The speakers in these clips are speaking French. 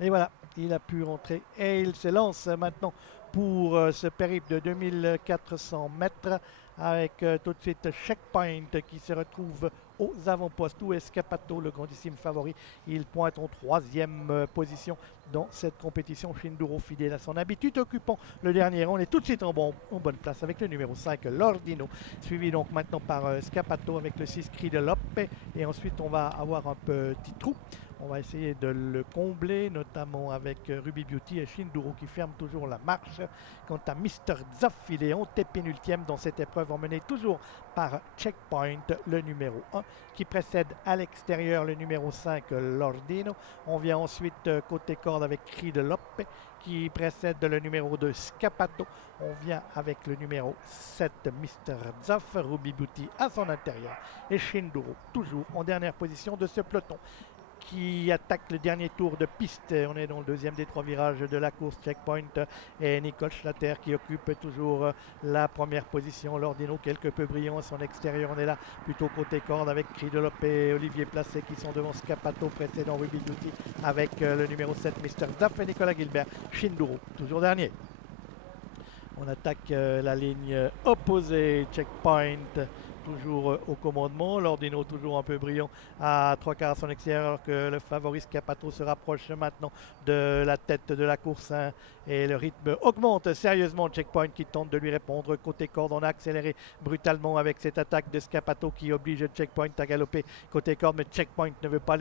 Et voilà, il a pu rentrer et il se lance maintenant pour ce périple de 2400 mètres avec tout de suite Checkpoint qui se retrouve aux avant-postes où Escapato, le grandissime favori. Il pointe en troisième position dans cette compétition. Shinduro, fidèle à son habitude, occupant le dernier rang. On est tout de suite en bonne place avec le numéro 5, Lordino, suivi donc maintenant par Scapato avec le 6, Cri de Loppe. Et ensuite, on va avoir un petit trou. On va essayer de le combler, notamment avec Ruby Beauty et Shinduro qui ferment toujours la marche. Quant à Mr. Zoff, il est antépénultième dans cette épreuve, emmené toujours par Checkpoint, le numéro 1, qui précède à l'extérieur le numéro 5, Lordino. On vient ensuite côté corde avec Cri de Loppe, qui précède le numéro 2, Scapato. On vient avec le numéro 7, Mr. Zoff, Ruby Beauty à son intérieur. Et Shinduro, toujours en dernière position de ce peloton, qui attaque le dernier tour de piste. On est dans le deuxième des trois virages de la course. Checkpoint et Nicole Schlatter qui occupe toujours la première position. Lordino quelque peu brillant à son extérieur. On est là plutôt côté corde avec Cri de Loppe et Olivier Placé qui sont devant Scapato, précédent Ruby Beauty avec le numéro 7 Mr. Duff et Nicolas Gilbert. Shinduro toujours dernier. On attaque la ligne opposée. Checkpoint toujours au commandement. Lordino toujours un peu brillant à 3/4 à son extérieur, alors que le favori Scapato se rapproche maintenant de la tête de la course, hein, et le rythme augmente sérieusement. Checkpoint qui tente de lui répondre. Côté corde, on a accéléré brutalement avec cette attaque de Scapato qui oblige Checkpoint à galoper côté corde, mais Checkpoint ne veut pas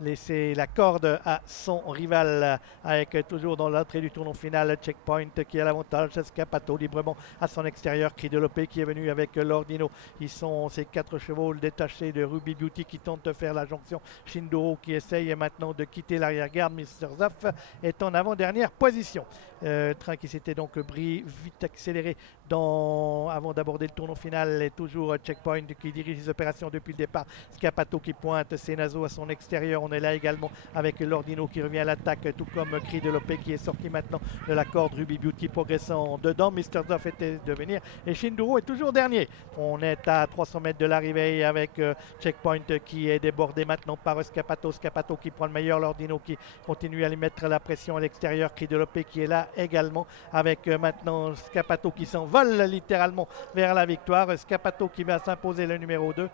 laisser la corde à son rival, avec toujours dans l'entrée du tournant final Checkpoint qui a l'avantage. Scapato librement à son extérieur. Cri de Loppe qui est venu avec Lordino. Ils sont ces 4 chevaux détachés de Ruby Beauty qui tentent de faire la jonction. Shinduro qui essaye maintenant de quitter l'arrière-garde. Mr. Zoff est en avant-dernière position. Train qui s'était donc vite accéléré avant d'aborder le tournant final. Et toujours Checkpoint qui dirige les opérations depuis le départ. Scapato qui pointe Senazo à son extérieur. On est là également avec Lordino qui revient à l'attaque, tout comme Cri de Loppe qui est sorti maintenant de la corde. Ruby Beauty progressant dedans. Mr. Zoff était de venir et Shinduro est toujours dernier. On est à 300 mètres de l'arrivée avec Checkpoint qui est débordé maintenant par Scapato. Scapato qui prend le meilleur. Lordino qui continue à lui mettre la pression à l'extérieur. Cri de Loppe qui est là également avec maintenant Scapato qui s'envole littéralement vers la victoire. Scapato qui va s'imposer le numéro 2.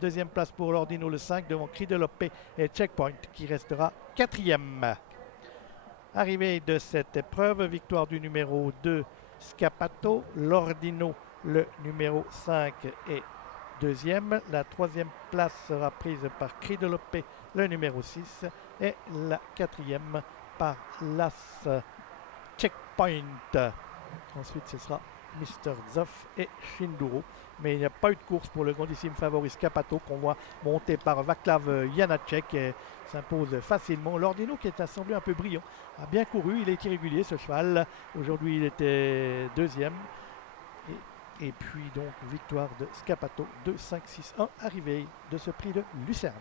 Deuxième place pour Lordino le 5 devant Cri de Loppe et Checkpoint qui restera quatrième. Arrivée de cette épreuve, victoire du numéro 2 Scapato, Lordino le numéro 5 est deuxième. La troisième place sera prise par Cri de Loppe le numéro 6 et la quatrième par l'As Checkpoint. Ensuite ce sera Mr. Zoff et Shinduro. Mais il n'y a pas eu de course pour le grandissime favori Scapato qu'on voit monté par Vaclav Janacek et s'impose facilement. Lordino qui est semblé un peu brillant, a bien couru, il est irrégulier ce cheval. Aujourd'hui il était deuxième. Et puis donc victoire de Scapato 2-5-6-1, arrivée de ce prix de Lucerne.